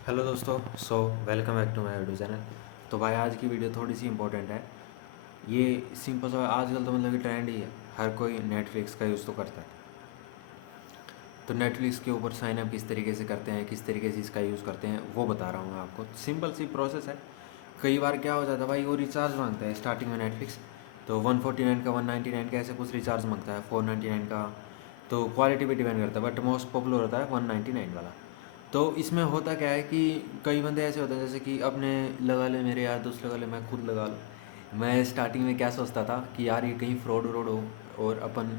Hello दोस्तों, welcome back to my YouTube channel. तो भाई आज की वीडियो थोड़ी सी इंपॉर्टेंट है। ये सिंपल सा आजकल तो मतलब कि ट्रेंड ही है, हर कोई नेटफ्लिक्स का यूज़ तो करता है। तो नेटफ्लिक्स के ऊपर साइन अप किस तरीके से करते हैं, किस तरीके से इसका यूज़ करते हैं वो बता रहा हूँ मैं आपको। सिंपल सी प्रोसेस है। कई बार क्या हो जाता है भाई, वो रिचार्ज मांगता है स्टार्टिंग में नेटफ्लिक्स। तो 149 का 199 का ऐसे कुछ रिचार्ज मांगता है, 499 का। तो क्वालिटी पे डिपेंड करता है, बट मोस्ट पॉपुलर होता है 199 वाला। तो इसमें होता क्या है कि कई बंदे ऐसे होते हैं जैसे कि अपने लगा ले, मेरे यार दोस्त लगा ले, मैं खुद लगा लूँ। मैं स्टार्टिंग में क्या सोचता था कि यार ये कहीं फ्रॉड व्रॉड हो और अपन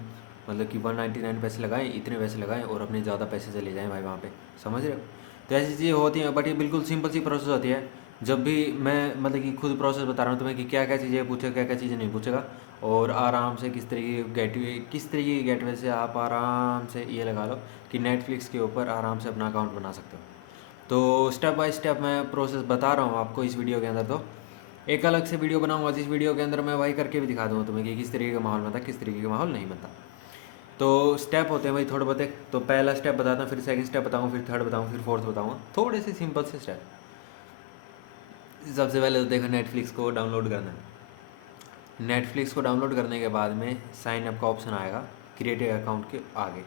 मतलब कि 199 पैसे लगाएं, इतने पैसे लगाएं और अपने ज़्यादा पैसे चले जाएं भाई वहाँ पे। समझ रहे हो? तो ऐसी चीज़ें होती हैं, बट ये बिल्कुल सिंपल सी प्रोसेस होती है। जब भी मैं मतलब कि खुद प्रोसेस बता रहा हूँ तुम्हें कि क्या क्या चीज़ें पूछेगा, क्या क्या चीज़ें नहीं पूछेगा। और आराम से किस तरीके की गेटवे से आप आराम से ये लगा लो कि नेटफ्लिक्स के ऊपर आराम से अपना अकाउंट बना सकते हो। तो स्टेप बाय स्टेप मैं प्रोसेस बता रहा हूँ आपको इस वीडियो के अंदर। तो एक अलग से वीडियो बनाऊंगा जिस वीडियो के अंदर मैं वही करके भी दिखा दूँगा तुम्हें कि किस तरीके का माहौल बनता है, किस तरीके का माहौल नहीं बनता। तो स्टेप होते हैं भाई थोड़े बहुत। तो पहला स्टेप बताता हूँ, फिर सेकंड स्टेप बताऊँगा, फिर थर्ड बताऊँगा, फिर फोर्थ बताऊँगा। थोड़े से सिंपल से स्टेप। सबसे पहले तो देखो, नेटफ्लिक्स को डाउनलोड करना है। नेटफ्लिक्स को डाउनलोड करने के बाद में साइन अप का ऑप्शन आएगा क्रिएट अकाउंट के आगे।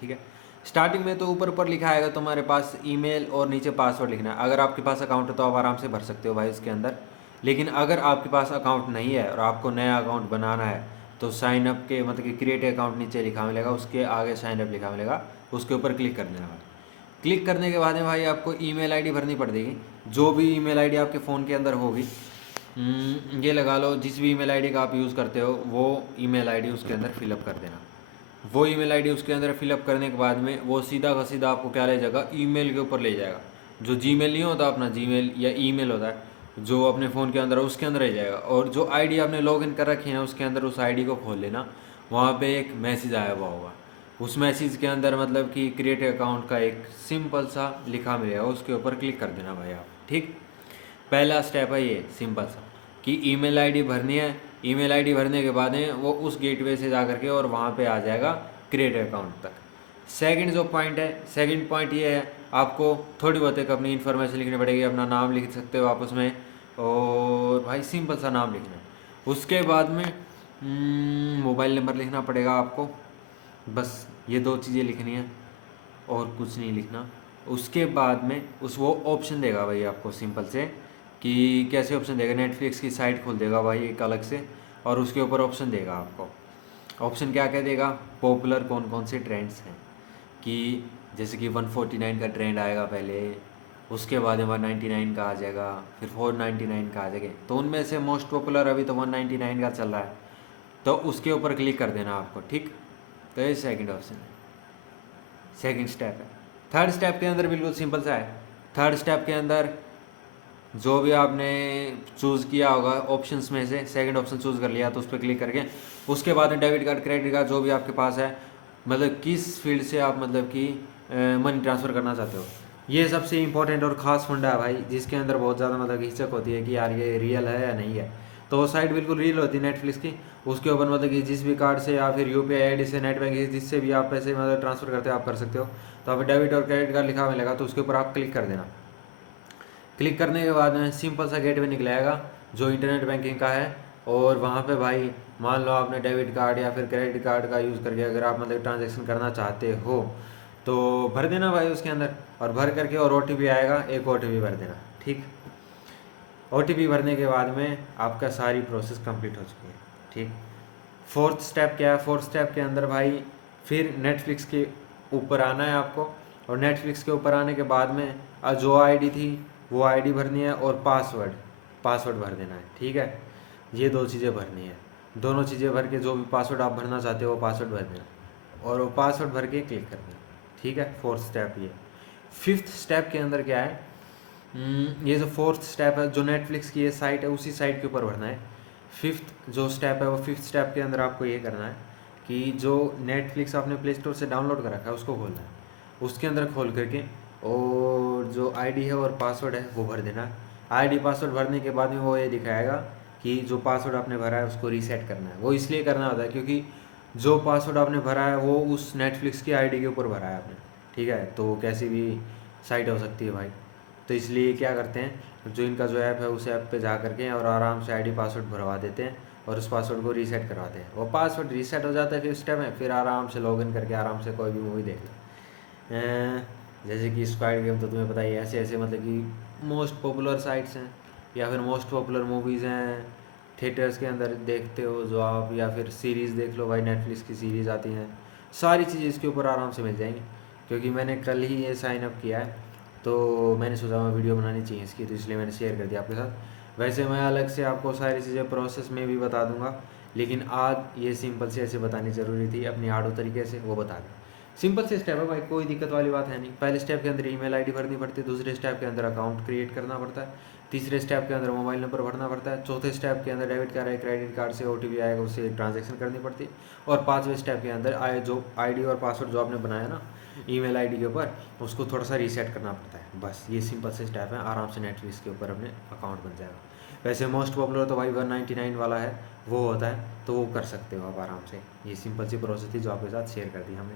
ठीक है। स्टार्टिंग में तो ऊपर ऊपर लिखा आएगा तुम्हारे पास ईमेल और नीचे पासवर्ड लिखना है। अगर आपके पास अकाउंट है तो आप आराम से भर सकते हो भाई उसके अंदर। लेकिन अगर आपके पास अकाउंट नहीं है और आपको नया अकाउंट बनाना है तो साइन अप के मतलब कि क्रिएट अकाउंट नीचे लिखा मिलेगा, उसके आगे साइन अप लिखा मिलेगा, उसके ऊपर क्लिक कर देना भाई। क्लिक करने के बाद में भाई आपको ईमेल आईडी भरनी पड़ेगी। जो भी ईमेल आईडी आपके फ़ोन के अंदर होगी, ये लगा लो जिस भी ईमेल आईडी का आप यूज़ करते हो वो ईमेल आईडी उसके अंदर फिलअप कर देना। वो ईमेल आईडी उसके अंदर फिलअप करने के बाद में वो सीधा का सीधा आपको क्या ले जाएगा, ईमेल के ऊपर ले जाएगा। जो जीमेल नहीं होता अपना, जीमेल या ईमेल होता है जो अपने फ़ोन के अंदर है, उसके अंदर रह जाएगा। और जो आईडी आपने लॉगिन कर रखी है ना, उसके अंदर उस आईडी को खोल लेना। वहाँ पे एक मैसेज आया हुआ होगा। उस मैसेज के अंदर मतलब कि क्रिएट अकाउंट का एक सिंपल सा लिखा मिलेगा, उसके ऊपर क्लिक कर देना भाई आप। ठीक। पहला स्टेप है ये सिंपल सा कि ईमेल आईडी भरनी है। ईमेल आईडी भरने के बाद में वो उस गेटवे से जा करके और वहाँ पे आ जाएगा क्रिएट अकाउंट तक। सेकंड जो पॉइंट है, सेकंड पॉइंट ये है, आपको थोड़ी बहुत एक अपनी इन्फॉर्मेशन लिखनी पड़ेगी। अपना नाम लिख सकते हो आप उसमें, और भाई सिंपल सा नाम लिखना है। उसके बाद में मोबाइल नंबर लिखना पड़ेगा आपको। बस ये दो चीज़ें लिखनी है और कुछ नहीं लिखना। उसके बाद में उस वो ऑप्शन देगा भाई आपको सिंपल से कि कैसे ऑप्शन देगा, नेटफ्लिक्स की साइट खोल देगा भाई एक अलग से, और उसके ऊपर ऑप्शन देगा आपको। ऑप्शन क्या क्या देगा, पॉपुलर कौन कौन से ट्रेंड्स हैं, कि जैसे कि 149 का ट्रेंड आएगा पहले, उसके बाद 199 का आ जाएगा, फिर 499 का आ जाएगा। तो उनमें से मोस्ट पॉपुलर अभी तो 199 का चल रहा है, तो उसके ऊपर क्लिक कर देना आपको। ठीक। तो ये सेकंड ऑप्शन है, सेकंड स्टेप है। थर्ड स्टेप के अंदर बिल्कुल सिंपल सा है। थर्ड स्टेप के अंदर जो भी आपने चूज़ किया होगा ऑप्शंस में से, सेकंड ऑप्शन चूज़ कर लिया तो उस पर क्लिक करके उसके बाद में डेबिट कार्ड, क्रेडिट कार्ड जो भी आपके पास है, मतलब किस फील्ड से आप मतलब कि मनी ट्रांसफ़र करना चाहते हो, ये सबसे इंपॉर्टेंट और ख़ास फंडा है भाई, जिसके अंदर बहुत ज़्यादा मतलब हिचक होती है कि यार ये रियल है या नहीं है। तो वो साइट बिल्कुल रियल होती है नेटफ्लिक्स की। उसके ऊपर मतलब कि जिस भी कार्ड से या फिर यूपीआई आईडी से, नेट बैंकिंग जिससे भी आप पैसे मतलब ट्रांसफ़र करते हो आप कर सकते हो। तो आप डेबिट और क्रेडिट कार्ड लिखा मिलेगा तो उसके ऊपर आप क्लिक कर देना। क्लिक करने के बाद में सिंपल सा गेटवे निकलेगा जो इंटरनेट बैंकिंग का है। और वहाँ पे भाई मान लो आपने डेबिट कार्ड या फिर क्रेडिट कार्ड का यूज़ करके अगर आप मतलब ट्रांजैक्शन करना चाहते हो तो भर देना भाई उसके अंदर, और भर करके और ओटीपी आएगा, एक ओटीपी भर देना। ठीक। ओटीपी भरने के बाद में आपका सारी प्रोसेस कंप्लीट हो चुकी है। ठीक। फोर्थ स्टेप क्या है, फोर्थ स्टेप के अंदर भाई फिर नेटफ्लिक्स के ऊपर आना है आपको। और नेटफ्लिक्स के ऊपर आने के बाद में जो आईडी थी वो आईडी भरनी है, और पासवर्ड पासवर्ड भर देना है। ठीक है। ये दो चीज़ें भरनी है। दोनों चीज़ें भर के जो भी पासवर्ड आप भरना चाहते हो वो पासवर्ड भर देना, और वो पासवर्ड भर के क्लिक कर देना। ठीक है। फोर्थ स्टेप ये। फिफ्थ स्टेप के अंदर क्या है, ये जो फोर्थ स्टेप है जो नेटफ्लिक्स की ये साइट है उसी साइट के ऊपर भरना है। फिफ्थ जो स्टेप है वो फिफ्थ स्टेप के अंदर आपको ये करना है कि जो नेटफ्लिक्स आपने प्ले स्टोर से डाउनलोड कर रखा है उसको खोलना है। उसके अंदर खोल करके और जो आईडी है और पासवर्ड है वो भर देना। आईडी पासवर्ड भरने के बाद में वो ये दिखाएगा कि जो पासवर्ड आपने भरा है उसको रीसेट करना है। वो इसलिए करना होता है क्योंकि जो पासवर्ड आपने भरा है वो उस नेटफ्लिक्स की आईडी के ऊपर भरा है आपने। ठीक है। तो कैसी भी साइट हो सकती है भाई। तो इसलिए क्या करते हैं, जो इनका जो ऐप है उस ऐप पे जा करके और आराम से आईडी पासवर्ड भरवा देते हैं और उस पासवर्ड को रीसेट करवाते हैं। वो पासवर्ड रीसेट हो जाता है फिर उस टाइम में, फिर आराम से लॉगिन करके आराम से कोई भी मूवी देख लो। जैसे कि स्क्वाड गेम तो तुम्हें पता ही है, ऐसे ऐसे मतलब कि मोस्ट पॉपुलर साइट्स हैं या फिर मोस्ट पॉपुलर मूवीज़ हैं थिएटर्स के अंदर देखते हो जो आप, या फिर सीरीज़ देख लो भाई, नेटफ्लिक्स की सीरीज़ आती हैं, सारी चीज़ें इसके ऊपर आराम से मिल जाएंगी। क्योंकि मैंने कल ही ये साइन अप किया है तो मैंने सोचा मैं वीडियो बनानी चाहिए इसकी, तो इसलिए मैंने शेयर कर दिया आपके साथ। वैसे मैं अलग से आपको सारी चीज़ें प्रोसेस में भी बता दूंगा, लेकिन आज ये सिंपल से ऐसे बतानी ज़रूरी थी अपनी आड़ो तरीके से, वो बता दें। सिंपल से स्टेप है भाई, कोई दिक्कत वाली बात है नहीं। पहले स्टेप के अंदर ईमेल आईडी भरनी पड़ती है, दूसरे स्टेप के अंदर अकाउंट क्रिएट करना पड़ता है, तीसरे स्टेप के अंदर मोबाइल नंबर भरना पड़ता है, चौथे स्टेप के अंदर डेबिट कार्ड या क्रेडिट कार्ड से ओटीपी आएगा उससे ट्रांजैक्शन करनी पड़ती है, और पाँचवें स्टेप के अंदर जो आईडी और पासवर्ड जो आपने बनाया ना ईमेल आईडी के ऊपर, उसको थोड़ा सा रीसेट करना पड़ता है। बस ये सिंपल से स्टेप है, आराम से नेटफ्लिक्स के ऊपर अपने अकाउंट बन जाएगा। वैसे मोस्ट पॉपुलर तो भाई 199 वाला है, वो होता है, तो वो कर सकते हो आप आराम से। ये सिंपल सी प्रोसेस थी जो आपके साथ शेयर कर दी हमने।